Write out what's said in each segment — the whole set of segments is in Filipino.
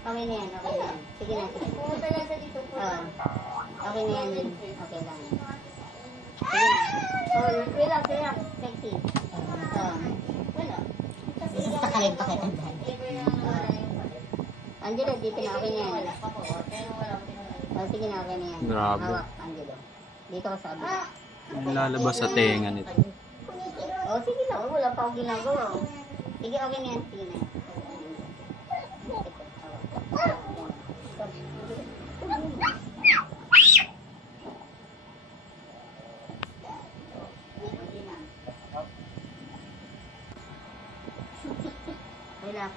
Okay na yan, okay na yan. Sige na, sige. Pumunta lang sa dito po. Okay na yan, okay lang. Sige na. Relax, relax. Sexy. Wala. Sakalin pa kita dyan. Angelo, dito na, okay na yan. Sige na, okay na yan. Grabe. Hawak, Angelo. Dito ko sabi. Lalabas sa tenga nito. Sige na, wala pa ako ginagawa. Sige, okay na yan. Sige na. Relax.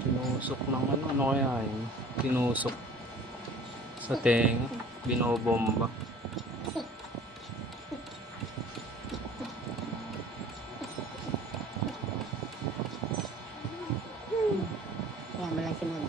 Tinusok ng ano kaya yun? Tinusok sa tenga. Binobomba. Yan, balansin mo na.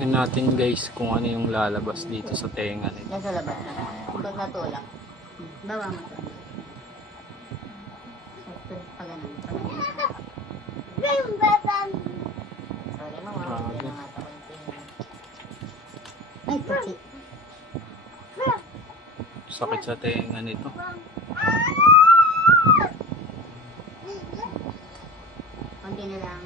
Tingnan natin guys kung ano yung lalabas dito sa tenga nito. Yan sa labas. Kung ba't natulak. Bawa mo ito. Pag ganun. Sorry mo, Grabe. ay, puti. Sakit sa tenga nito. Konti na lang.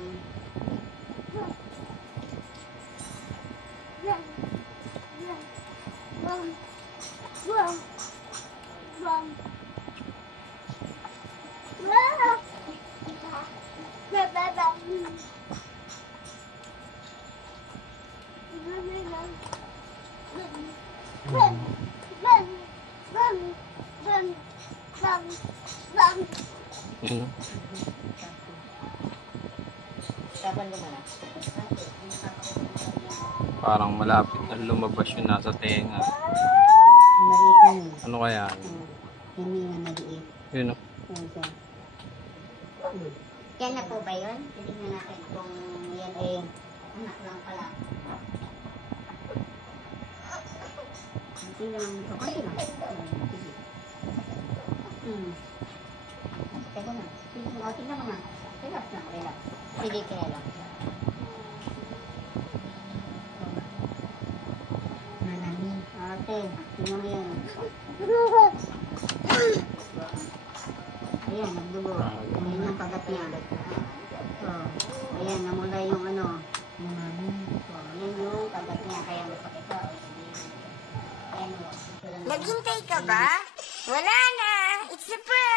Yun. Kapan mo na. Parang malapit na lumabas yung nasa tenga. Maliit na yun. Ano kaya yun? Hindi nga maliit. Yun o. Yan siya. Yan na po ba yun? Titignan natin kung yan ay anak lang pala. Hindi lang ito. Kunti lang. Sige. Teka na. Tignan mo na. Relax na. Relax. Sige, kaya lang. Marami. Ate, tignan mo yun. Ayan, nagdugo. Ayan yung kagat niya. Ayan, namula yung ano. Ayan yung kagat niya. Kaya masakit ka. Ayan o. Naghintay ka ba? Wala na! It's a prank!